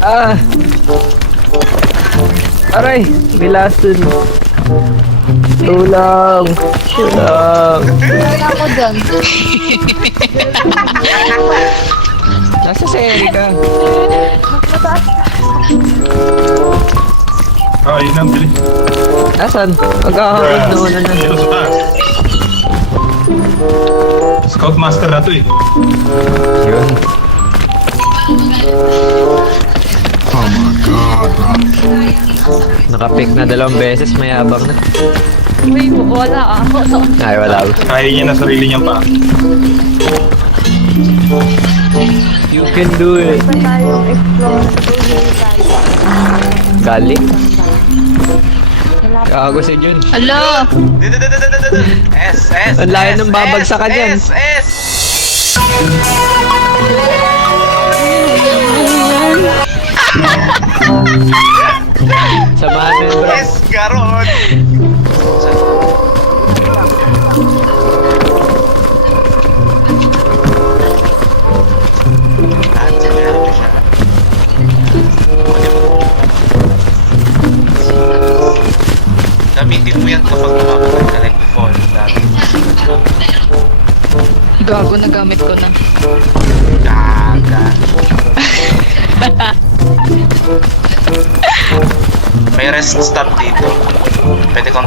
Ah! Aray! Bilason! Tulang! Tulang! Wala ako dyan. Nasa si Erika. Ah, yun ang bilis. Asan? Magkakakot na una na. Dito sa taas. Scoutmaster na to eh. Yun. Nakapick na 2 beses, mayabang na. Uy, wala ako. Ay, wala. Kaya niya na sarili niya pa. You can do it. Pa tayong explore. Galing. Kago si Jun. Hello! S. Ang layo ng babagsakan yan. S. Samahan mo yun, bro. S. Garon. Gamitin mo yan kapag lumabas ka like before. Gago, nagamit ko na. Gaga. May rest stop dito. Pwede kang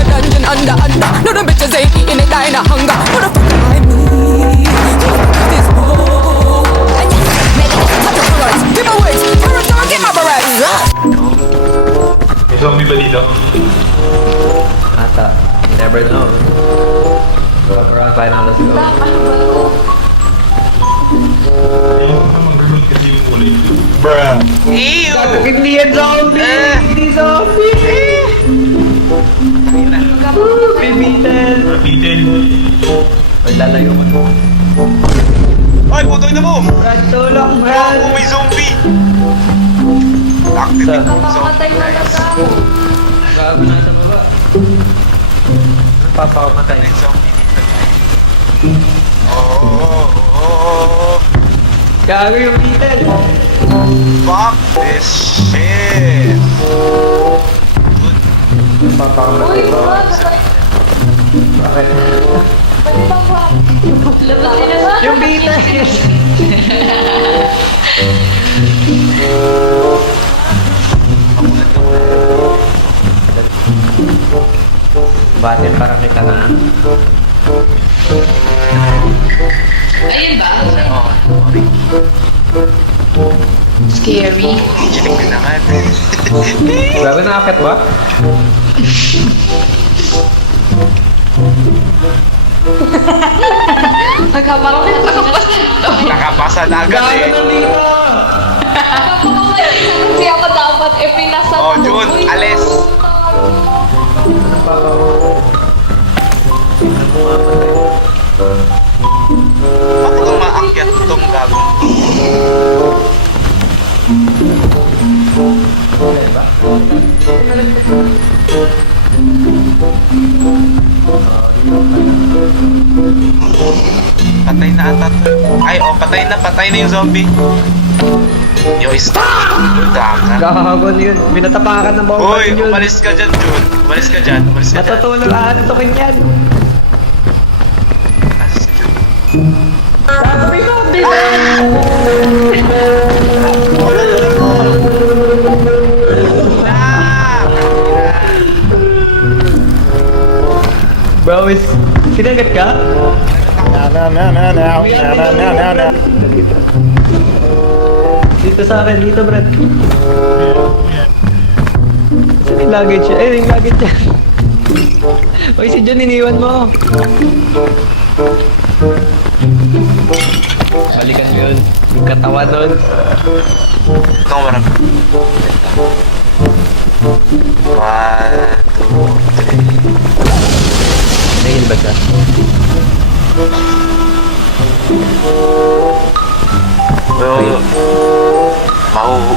No, the bitches ain't eating it, dying of hunger. Who the fuck am I me? This boy. Give my words, get my barrage. May zombie ba dito? Ata. You never know. Around 5 now, let's go. Ayaw ko na mag-reload kasi yung kulay. Bruh. Ew! Hindi yan zombie! Hindi zombie! Bibitin! Rapitin. Ay, lalayo mo. Ay, putoy na mo! Brad, tulong, Oh, Brad! may zombie! Active Sa- Papakatay na lang ako. Gago na sa baba. Ano papakamatay? May zombie dito. Oh. Gago yung bitin! Fuck this shit! Ano papakamatay Uy, ba? wag! Bakit? Pwede bang wag? Yung bitin! Batin parang kita na. Ayun ba? Oh, sorry. Scary. Chilik din naman. Gago nakakit ba? Nakapasa na agad eh. dito! Kasi ako dapat pinasa Oh, Jun, alis. Bakit umaakyat itong gagong? Patay na ata to. Ay, oh, patay na yung zombie. Yo, stop! Dagan. Gago yun. Binatapakan ng bomba Hoy, yun. umalis ka dyan, Jun. Umalis ka dyan. Natutulog aantokin yan. Ah, si Jun. Gago may zombie! Ah! Bawis. Kinagat ka? Dito sa akin, dito Brad. Saan yung luggage siya? Ayun yung luggage siya. Uy, si John, iniwan mo. Balikan mo yun. Yung katawan nun. Ito ang marami. 1, 2, 3. Nahil ba siya?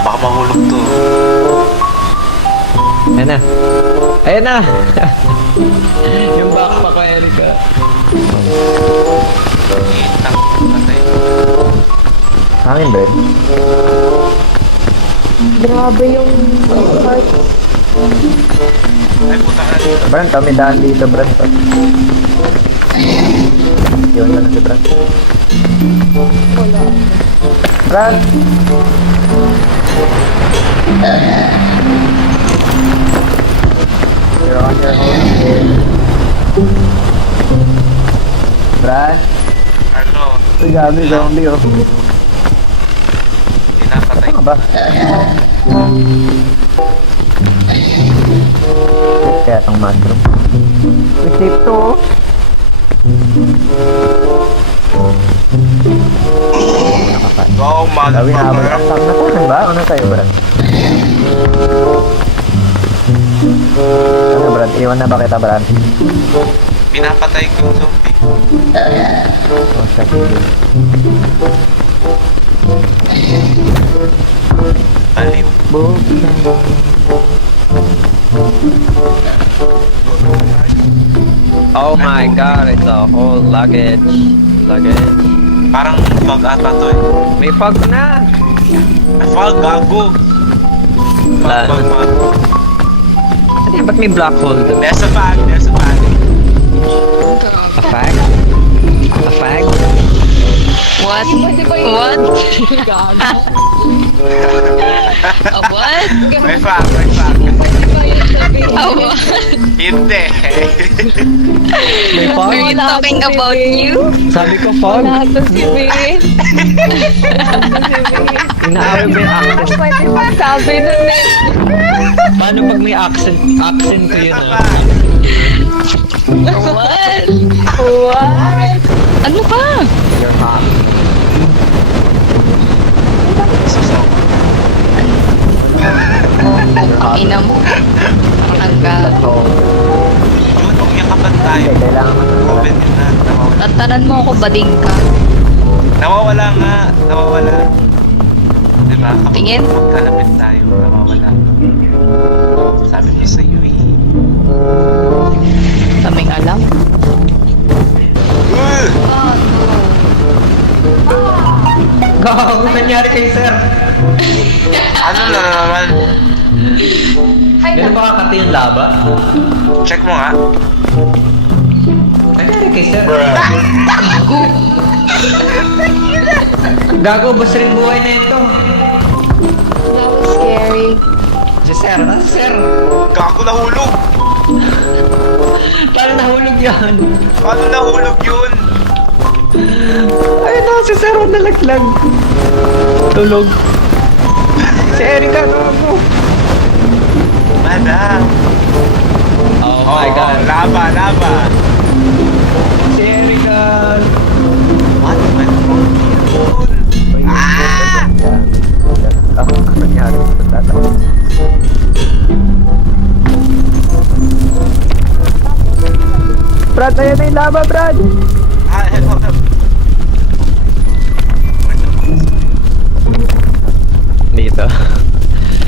Baka mahulog to. Ayan na. Ayan na! Yung backpack ko, Erika. Itang patay. Hangin, Brad. Grabe yung heart. Ay, puta ka na dito. Brad, kami daan dito, Brad. Yun na si Brad. Wala. Brad! You're on your own. Brad? Ano? Uy, gabi, zombie, oh. Pinapatay. Ano ba? Kaya itong mushroom. May safe to, oh. Nakakain. Wow, Gawin na ba? motherfucker. Natahan ba? Ano tayo, Brad? Ano, Brad? Iwan na ba kita, Brad? Pinapatay ko yung zombie. Oh, sige. Baliw. Oh my god, it's a whole luggage. Luggage. Parang fog ata to eh. May fog na! Ay, fog, gago. Wala. Fog. Ano yan? Ba't may black hole doon? There's a fog, there's a fog. A fag? A fag? What? What? Gago. What? May fog, may fog. Ba yun sabihin? Hindi. May fog? Are you talking about you? Sabi ko fog? Wala to si Ben. Inaaway ba yung accent? Pwede pa sabi nun eh. Paano pag may accent? Accent ko yun ah. What? What? Ano ba? You're hot. Ang ina mo. Ang gago. Yun, kung yakapan tayo. Hindi, kailangan mo. Open yun na. Nawawala. Tatanan mo ako, bading ka. Nawawala nga. Nawawala. Diba? Kapag Tingin? magkalapit tayo, nawawala. Sabi ko sa iyo eh. Kaming alam. Gago, nangyari kay sir? Ano na naman? Ganun ba kakati yung laba? Check mo nga. Nangyari kay sir? Gago, bus rin buhay na ito. That was scary. Si sir, si sir. Gago nahulog. Paano nahulog yan? Paano nahulog yun? Ayun na, si sir, nalaglag. Tulog. Si Erika, gago. Madam. Oh my god. Laba, laba. Si Erika. What went wrong yun? Ah! Ako, nangyari sa tata. Brad, ayun na yung laba, Brad. Ah, hold up. Dito.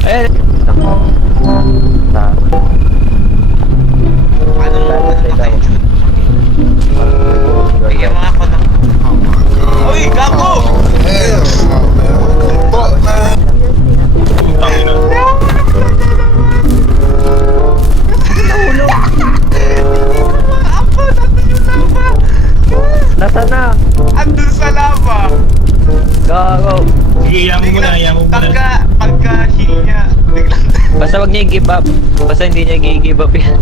Ayun. Tama. Paano mo namatay yun? Bigyan mo nga ako ng... Uy, gago! Putang ina. Apo, nandun yung lava! Nasaan na? Andun sa lava! Gago. Sige, yaman mo na, yaman mo na. Pagka-heal niya, biglang... Basta wag niya i-give up. Basta hindi niya i-give up yan.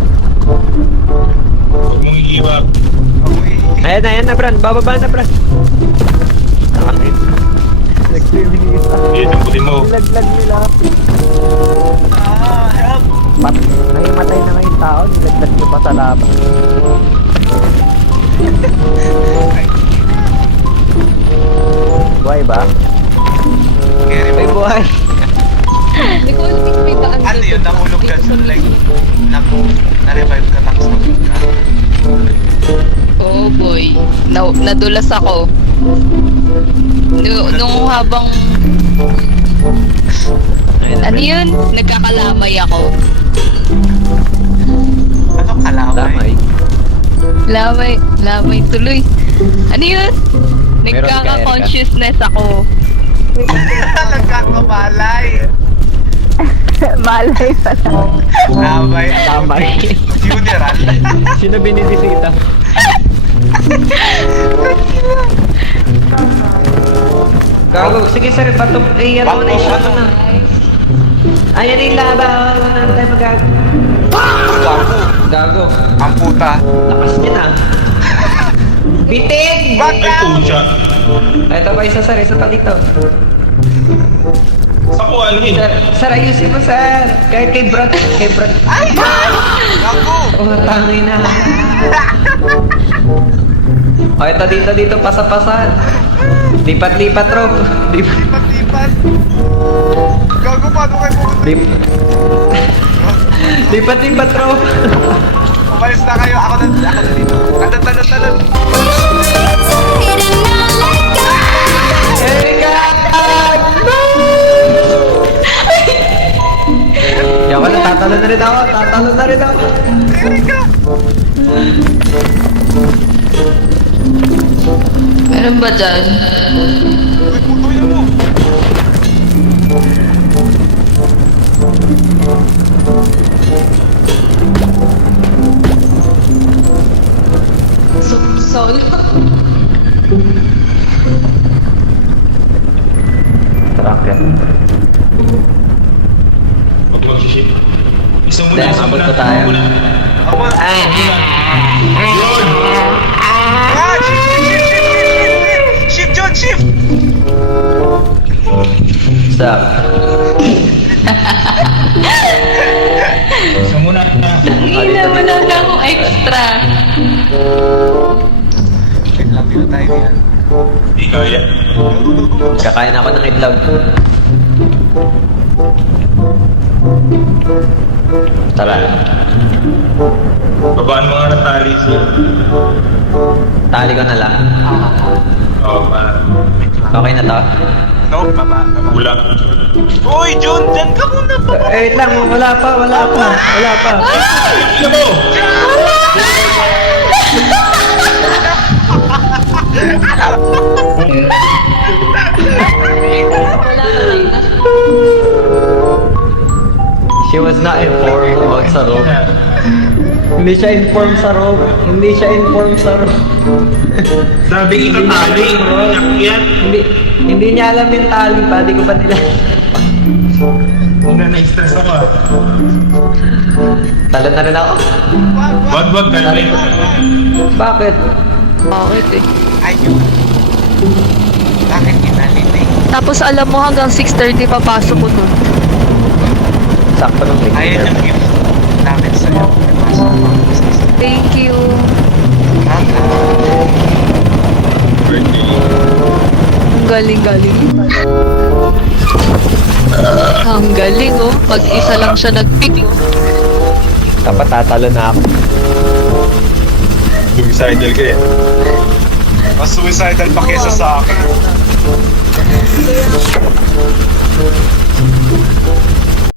Huwag mong i-give up. Ayan na, Brad. Bababa na, Brad. Nakakit. Nag-swimming isa. Sige, tamputin mo. Laglag nila. Ah, help! Nahimatay na ngayong tao. Nilaglag nyo pa sa laba. Buhay ba? Scary May mo. buhay. Hindi ko alam kung may daan Ano dito. yun? Nahulog ka Dito sa dun, like, middle. na-revive ka tapos nahulog ka. Oh boy. Nadulas ako. Nung habang... Ayun na, Ano Brad. yun? Nagkakalamay ako. Ano kalamay? Damay. Lamay tuloy. Ano yun? Meron ka, Nagkaka-consciousness ako. Nagkakamalay. Malay pala. Lamay. Funeral. Sino binibisita? Gago, sige sir, bato. Eh, ano na yung shot na. Ayan yung laba. Ano na tayo mag-gago. Gago. Gago. Ang puta. Lakas niya na. Bitin! Ay, pucha. Ito pa isa sir, isa pa dito. Sa ko, alin. Sir, ayusin mo sir. Kahit kay Brad. Ay! Gago. Oh, tangay na. Oh, ito dito, pasa-pasan. Lipat-lipat, Rob. Lipat. Gago, paano kayo pumunta? Lipat-lipat, Rob. Umalis na kayo. Ako na dito. Talon. Erika! Yawa na, tatalo na rin ako. Erika! Meron ba dyan? Uy, puto yun mo. Solo. Truck yan. Huwag mag-ship. Isa muna, Dahil isa mabot muna. pa tayo. Ako na. Yun! Ah! Shift, John! Shift! Stop. Isa muna. Hindi naman lang akong extra. Labi na tayo yan. Di kaya. Kakain ako ng itlog. Tara. Babaan mo nga ng tali siya. Tali ko na lang. Oo, para. Okay na to? No, baba. Kulang. Uy, John! Diyan ka muna pa. Wait lang, wala pa. Ano mo? She was not informed about sa room. Hindi siya informed sa room. Sabi kita tali. Yakyan. Hindi niya alam yung tali pa. Di ko pa nila. Kung na-stress ako ah. Talo na rin ako. Wag, kalmi. Bakit? Bakit eh? Ayun. Bakit kinaliti? Tapos alam mo hanggang 6:30 papasok ko nun. Sakto ng click. Ayun yung gift namin sa'yo. Thank you. Birthday. Ang galing. Ang galing oh. Pag-isa lang siya nag-pick oh. Dapat tatalo na ako. Suicidal ka eh. Mas suicidal pa kesa sa akin.